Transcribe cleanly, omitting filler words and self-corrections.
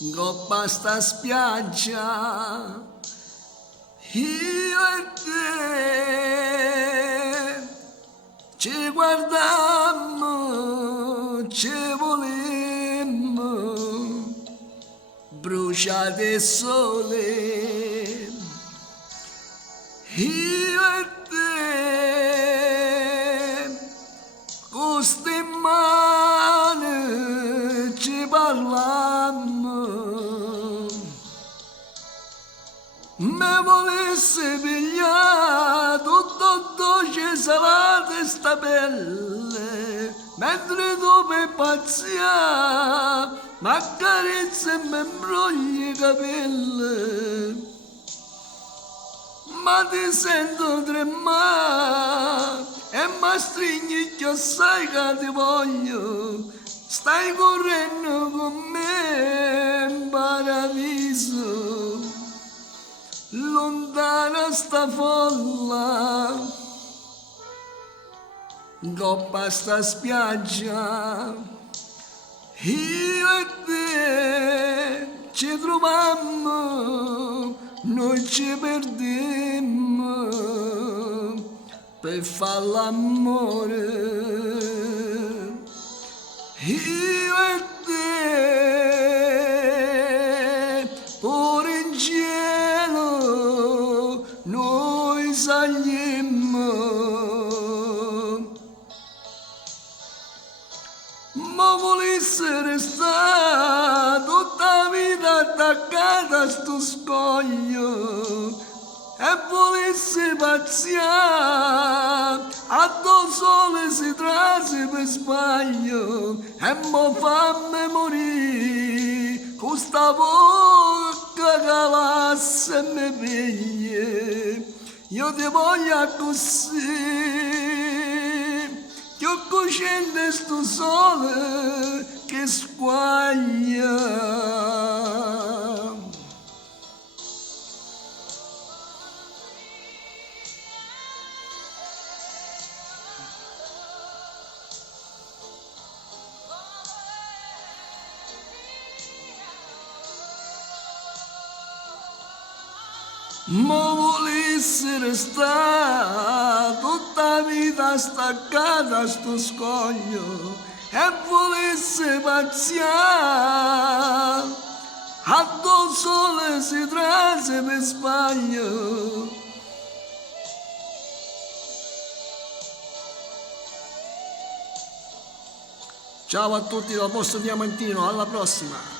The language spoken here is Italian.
Goppa sta spiaggia, io e te ci guardammo, ci volemmo, bruciate il sole, io e te con ste mani ci parlammo. Me volesse pigliare tutto dolce salate sta pelle, mentre tu per pazzia m'accarezza e mi imbrogli i capelli. Ma ti sento tremare e mi stringi che sai che ti voglio, stai correndo con me in paradiso. Lontana sta folla, goppa sta spiaggia, io e te ci trovammo, noi ci perdemmo per far l'amore, io e te pure in cielo noi sagliemmo. Ma volesse restare tutta vita attaccata a sto scoglio e volesse pazziare a do sole si trase per sbaglio e mo fammi morire con sta bocca calassa e mi piglia. Io ti voglio così, che ho cosciente sto sole che squaglia. Ma volesse restare tutta vita staccata a sto scoglio e volesse pazziare a do sole si trase per sbaglio. Ciao a tutti dal vostro Diamantino, alla prossima!